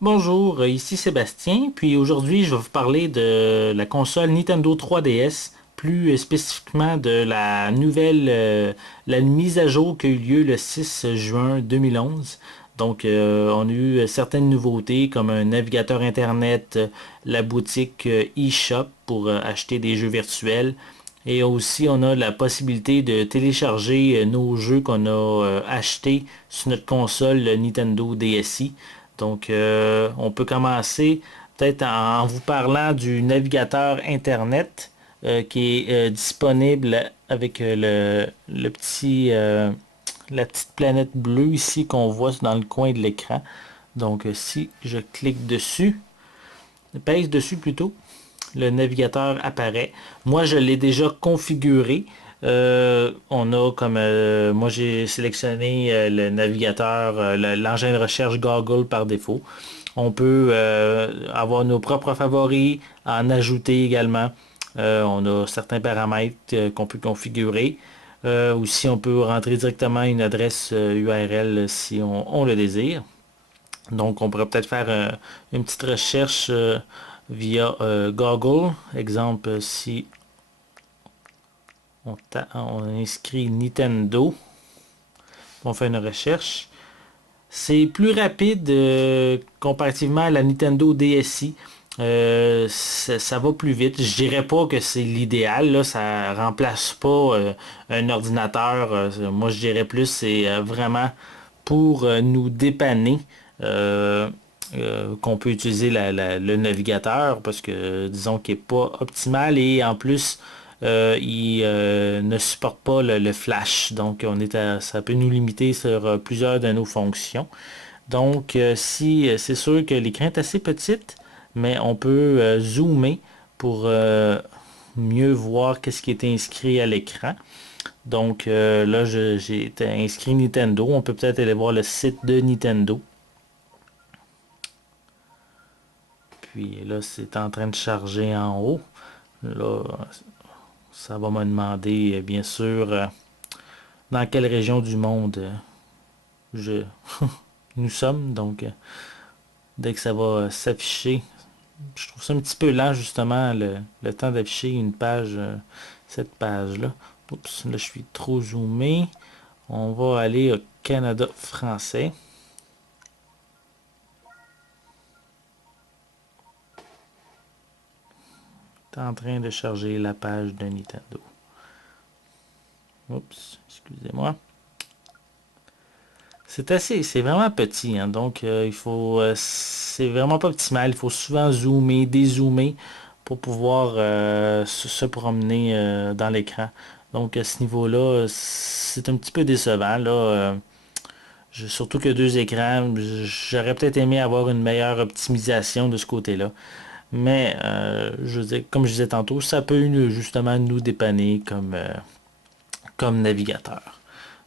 Bonjour, ici Sébastien, puis aujourd'hui je vais vous parler de la console Nintendo 3DS, plus spécifiquement de la la mise à jour qui a eu lieu le 6 juin 2011. Donc on a eu certaines nouveautés comme un navigateur internet, la boutique eShop pour acheter des jeux virtuels, et aussi on a la possibilité de télécharger nos jeux qu'on a achetés sur notre console Nintendo DSi. Donc, on peut commencer peut-être en vous parlant du navigateur Internet qui est disponible avec la petite planète bleue ici qu'on voit dans le coin de l'écran. Donc, si je clique dessus, pèse dessus plutôt, le navigateur apparaît. Moi, je l'ai déjà configuré. On a comme moi j'ai sélectionné le navigateur, l'engin de recherche Google par défaut. On peut avoir nos propres favoris, en ajouter également. On a certains paramètres qu'on peut configurer. Aussi, on peut rentrer directement une adresse URL si on le désire. Donc, on pourrait peut-être faire une petite recherche via Google. Exemple, si on inscrit Nintendo, on fait une recherche. C'est plus rapide comparativement à la Nintendo DSi. Ça va plus vite. Je dirais pas que c'est l'idéal, là, ça remplace pas un ordinateur. Moi, je dirais plus c'est vraiment pour nous dépanner qu'on peut utiliser le navigateur parce que disons qu'il n'est pas optimal et en plus il ne supporte pas le flash. Donc ça peut nous limiter sur plusieurs de nos fonctions. Donc si c'est sûr que l'écran est assez petite, mais on peut zoomer pour mieux voir qu'est-ce qui est inscrit à l'écran. Donc là, j'ai inscrit Nintendo. On peut peut-être aller voir le site de Nintendo. Puis là, c'est en train de charger en haut. Là, ça va me demander, bien sûr, dans quelle région du monde je nous sommes. Donc, dès que ça va s'afficher, je trouve ça un petit peu lent, justement, le temps d'afficher une page, cette page-là. Oups, là, je suis trop zoomé. On va aller au Canada français. C'est en train de charger la page de Nintendo. Oups, excusez-moi. C'est vraiment petit, hein, donc c'est vraiment pas optimal. Il faut souvent zoomer, dézoomer pour pouvoir se promener dans l'écran. Donc à ce niveau-là, c'est un petit peu décevant là. Surtout que deux écrans, j'aurais peut-être aimé avoir une meilleure optimisation de ce côté-là. Mais je veux dire, comme je disais tantôt, ça peut justement nous dépanner comme navigateur.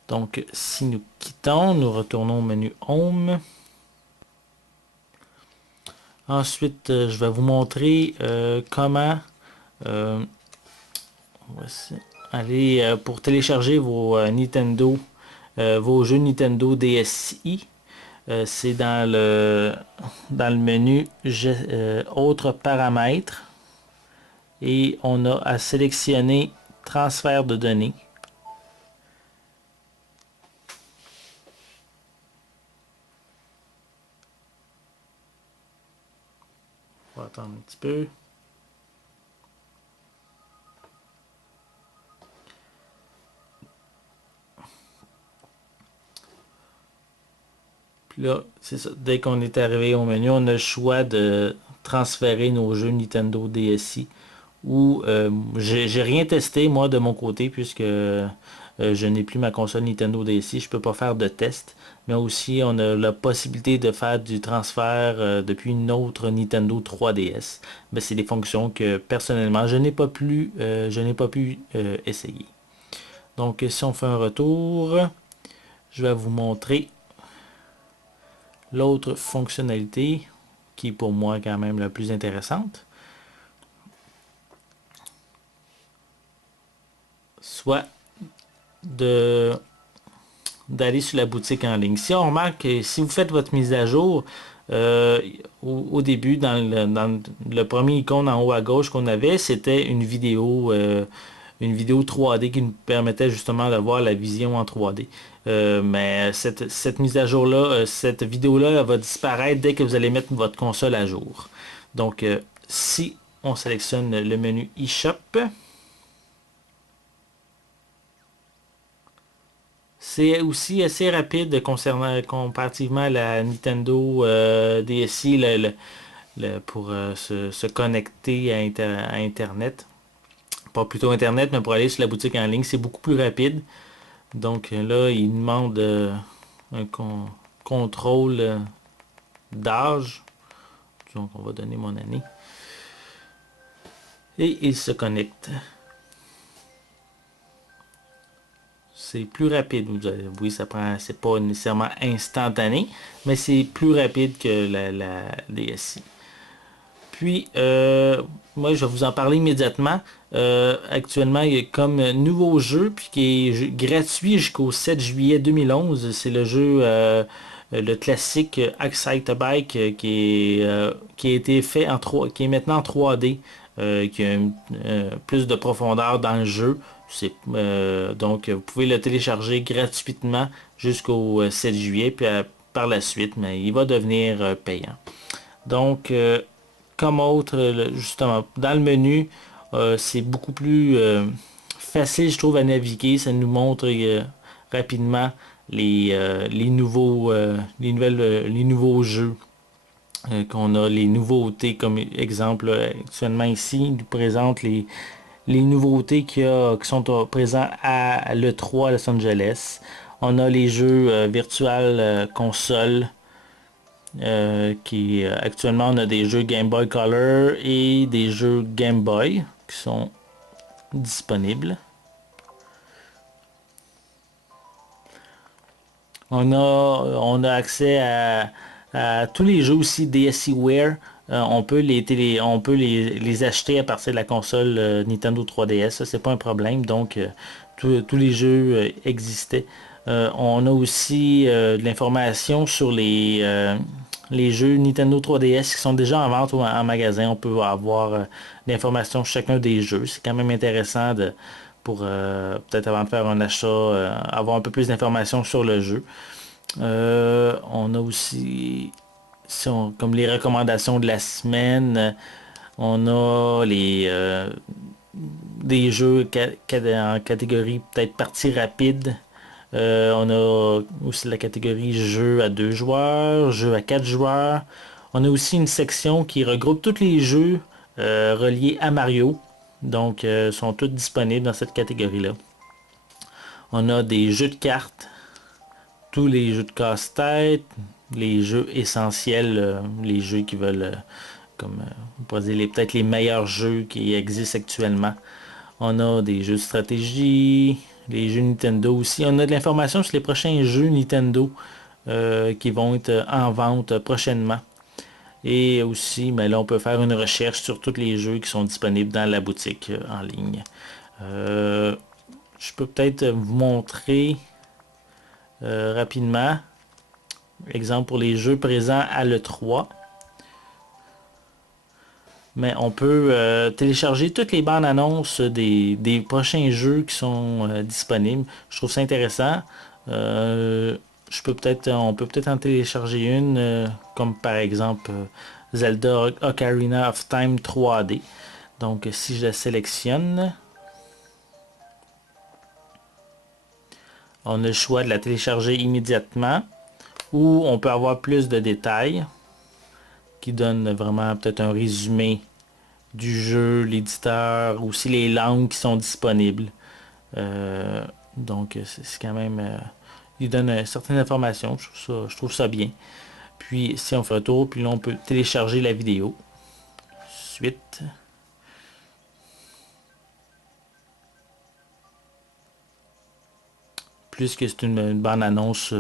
Donc, si nous quittons, nous retournons au menu Home. Ensuite, je vais vous montrer comment euh, voici, aller pour télécharger vos jeux Nintendo DSi. C'est dans le menu Autres paramètres et on a à sélectionner Transfert de données. On va attendre un petit peu. Puis là, c'est ça. Dès qu'on est arrivé au menu, on a le choix de transférer nos jeux Nintendo DSi. Ou j'ai rien testé moi de mon côté puisque je n'ai plus ma console Nintendo DSi. Je peux pas faire de test. Mais aussi, on a la possibilité de faire du transfert depuis une autre Nintendo 3DS. Mais c'est des fonctions que personnellement je n'ai pas pu essayer. Donc si on fait un retour, je vais vous montrer l'autre fonctionnalité qui est pour moi quand même la plus intéressante. Soit d'aller sur la boutique en ligne. Si on remarque que si vous faites votre mise à jour, Au début, dans le premier icône en haut à gauche qu'on avait, c'était une vidéo 3D qui nous permettait justement d'avoir la vision en 3D. Mais cette mise à jour-là, cette vidéo-là, elle va disparaître dès que vous allez mettre votre console à jour. Donc, si on sélectionne le menu eShop, c'est aussi assez rapide comparativement à la Nintendo DSi pour se connecter à Internet. Pas plutôt Internet, mais pour aller sur la boutique en ligne, c'est beaucoup plus rapide. Donc là, il demande un contrôle d'âge. Donc on va donner mon année. Et il se connecte. C'est plus rapide. Oui, ça prend. C'est pas nécessairement instantané, mais c'est plus rapide que la DSi. Puis, moi, je vais vous en parler immédiatement. Actuellement, il y a comme nouveau jeu, puis qui est gratuit jusqu'au 7 juillet 2011. C'est le jeu, le classique Excite Bike, qui a été fait en 3, qui est maintenant en 3D, qui a plus de profondeur dans le jeu. Donc, vous pouvez le télécharger gratuitement jusqu'au 7 juillet, puis par la suite, mais il va devenir payant. Donc, comme autre, justement, dans le menu, c'est beaucoup plus facile, je trouve, à naviguer. Ça nous montre rapidement les nouveaux jeux qu'on a, les nouveautés, comme exemple, actuellement ici, il nous présente les nouveautés qui sont présents à l'E3 à Los Angeles. On a les jeux virtuels console. Actuellement, on a des jeux Game Boy Color et des jeux Game Boy qui sont disponibles. On a accès à tous les jeux aussi DSiWare. On peut les acheter à partir de la console Nintendo 3DS. Ça, c'est pas un problème. Donc, tous les jeux existaient. On a aussi de l'information sur les jeux Nintendo 3DS qui sont déjà en vente en magasin. On peut avoir l'information sur chacun des jeux. C'est quand même intéressant pour peut-être avant de faire un achat, avoir un peu plus d'informations sur le jeu. On a aussi comme les recommandations de la semaine. On a des jeux en catégorie peut-être partie rapide. On a aussi la catégorie jeux à 2 joueurs, jeux à 4 joueurs. On a aussi une section qui regroupe tous les jeux reliés à Mario. Donc, sont tous disponibles dans cette catégorie-là. On a des jeux de cartes, tous les jeux de casse-tête, les jeux essentiels, les jeux qui veulent, on pourrait dire peut-être les meilleurs jeux qui existent actuellement. On a des jeux de stratégie, les jeux Nintendo aussi. On a de l'information sur les prochains jeux Nintendo qui vont être en vente prochainement. Et aussi, mais là, on peut faire une recherche sur tous les jeux qui sont disponibles dans la boutique en ligne. Je peux peut-être vous montrer rapidement. Exemple pour les jeux présents à l'E3. Mais on peut télécharger toutes les bandes annonces des prochains jeux qui sont disponibles. Je trouve ça intéressant. On peut peut-être en télécharger une, comme par exemple Zelda Ocarina of Time 3D. Donc si je la sélectionne, on a le choix de la télécharger immédiatement ou on peut avoir plus de détails qui donnent vraiment peut-être un résumé du jeu, l'éditeur, aussi les langues qui sont disponibles. Donc c'est quand même... il donne certaines informations, je trouve ça bien. Puis si on fait un tour, puis là on peut télécharger la vidéo. Suite. Puisque c'est une bande annonce,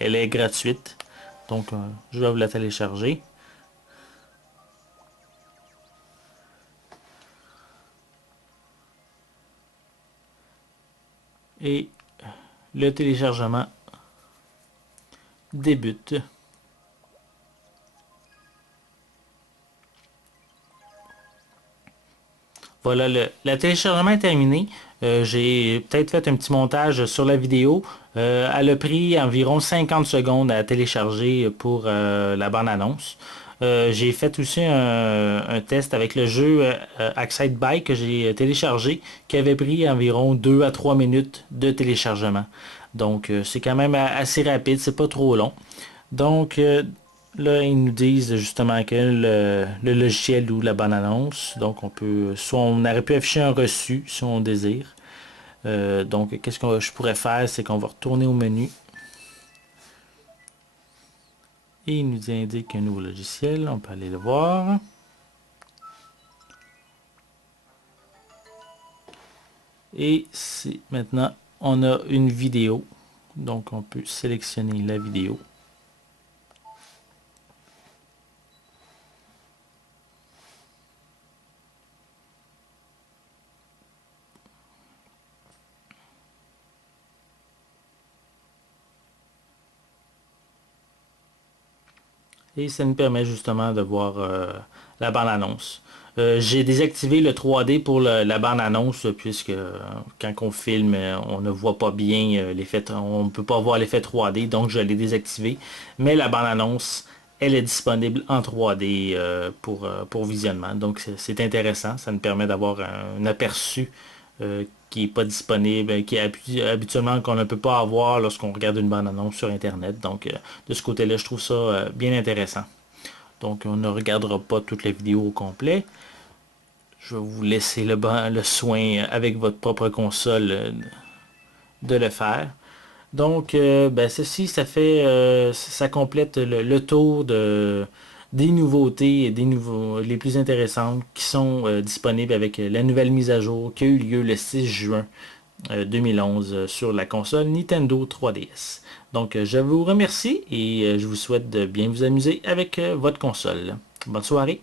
elle est gratuite. Donc je vais vous la télécharger. Et le téléchargement débute. Voilà, le téléchargement est terminé. J'ai peut-être fait un petit montage sur la vidéo. Elle a pris environ 50 secondes à télécharger pour la bande-annonce. J'ai fait aussi un test avec le jeu Excite Bike que j'ai téléchargé, qui avait pris environ 2 à 3 minutes de téléchargement. Donc c'est quand même assez rapide, c'est pas trop long. Donc là, ils nous disent justement que le logiciel ou la bande-annonce. Donc on peut, soit on aurait pu afficher un reçu si on désire. Donc qu'est-ce que je pourrais faire, c'est qu'on va retourner au menu. Et il nous indique un nouveau logiciel, on peut aller le voir. Et maintenant, on a une vidéo. Donc on peut sélectionner la vidéo. Et ça nous permet justement de voir la bande-annonce. J'ai désactivé le 3D pour la bande-annonce puisque quand on filme, on ne voit pas bien l'effet, on ne peut pas voir l'effet 3D, donc je l'ai désactivé. Mais la bande-annonce, elle est disponible en 3D pour visionnement. Donc c'est intéressant, ça nous permet d'avoir un aperçu qui n'est pas disponible, qui est habituellement qu'on ne peut pas avoir lorsqu'on regarde une bande-annonce sur Internet. Donc de ce côté-là, je trouve ça bien intéressant. Donc on ne regardera pas toute la vidéo au complet. Je vais vous laisser le soin avec votre propre console de le faire. Donc ben, ceci, ça complète le tour des nouveautés et des nouveaux, les plus intéressantes qui sont disponibles avec la nouvelle mise à jour qui a eu lieu le 6 juin 2011 sur la console Nintendo 3DS. Donc je vous remercie et je vous souhaite de bien vous amuser avec votre console. Bonne soirée.